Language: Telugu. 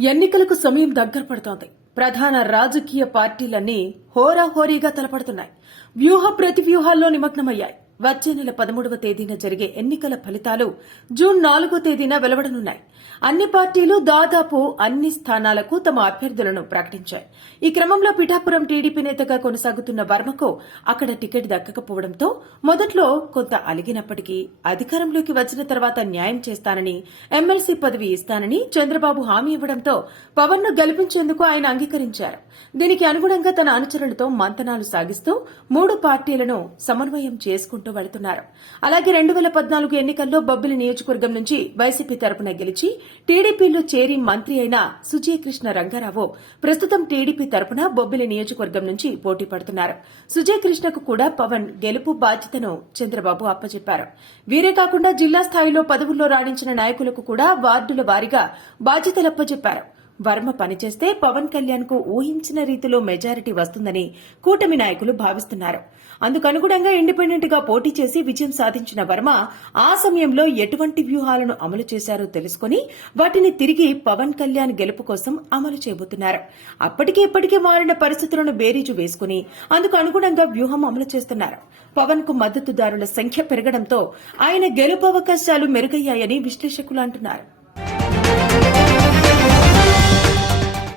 ఎన్నికలకు సమయం దగ్గర పడుతోంది. ప్రధాన రాజకీయ పార్టీలన్నీ హోరాహోరీగా తలపడుతున్నాయి. వ్యూహ ప్రతివ్యూహాల్లో నిమగ్నమయ్యాయి. వచ్చే నెల పదమూడవ తేదీన జరిగే ఎన్నికల ఫలితాలు జూన్ నాలుగో తేదీన వెలువడనున్నాయి. అన్ని పార్టీలు దాదాపు అన్ని స్థానాలకు తమ అభ్యర్థులను ప్రకటించాయి. ఈ క్రమంలో పిఠాపురం టీడీపీ నేతగా కొనసాగుతున్న వర్మకు అక్కడ టికెట్ దక్కకపోవడంతో మొదట్లో కొంత అలిగినప్పటికీ అధికారంలోకి వచ్చిన తర్వాత న్యాయం చేస్తానని ఎమ్మెల్సీ పదవి ఇస్తానని చంద్రబాబు హామీ ఇవ్వడంతో పవన్ను గెలిపించేందుకు ఆయన అంగీకరించారు. దీనికి అనుగుణంగా తన అనుచరులతో మంతనాలు సాగిస్తూ మూడు పార్టీలను సమన్వయం చేసుకుంటూ వెళుతున్నారు. అలాగే రెండు వేల పద్నాలుగు ఎన్నికల్లో బొబ్బిలి నియోజకవర్గం నుంచి వైసీపీ తరపున గెలిచి టీడీపీలో చేరి మంత్రి అయిన సుజయకృష్ణ రంగారావు ప్రస్తుతం టీడీపీ తరపున బొబ్బిలి నియోజకవర్గం నుంచి పోటీ పడుతున్నారు. సుజయకృష్ణకు కూడా పవన్ గెలుపు బాధ్యతను చంద్రబాబు అప్పచెప్పారు వీరే కాకుండా జిల్లా స్థాయిలో పదవుల్లో రాణించిన నాయకులకు కూడా వార్డుల వారీగా బాధ్యతలు అప్పచెప్పారు వర్మ పనిచేస్తే పవన్ కళ్యాణ్కు ఊహించిన రీతిలో మెజారిటీ వస్తుందని కూటమి నాయకులు భావిస్తున్నారు. అందుకనుగుణంగా ఇండిపెండెంట్గా పోటీ చేసి విజయం సాధించిన వర్మ ఆ సమయంలో ఎటువంటి వ్యూహాలను అమలు చేశారో తెలుసుకుని వాటిని తిరిగి పవన్ కళ్యాణ్ గెలుపు కోసం అమలు చేయబోతున్నారు. అప్పటికి ఇప్పటికీ మారిన పరిస్థితులను బేరీజు వేసుకుని అందుకు అనుగుణంగా వ్యూహం అమలు చేస్తున్నారు. పవన్కు మద్దతుదారుల సంఖ్య పెరగడంతో ఆయన గెలుపు అవకాశాలు మెరుగయ్యాయని విశ్లేషకులు అంటున్నారు.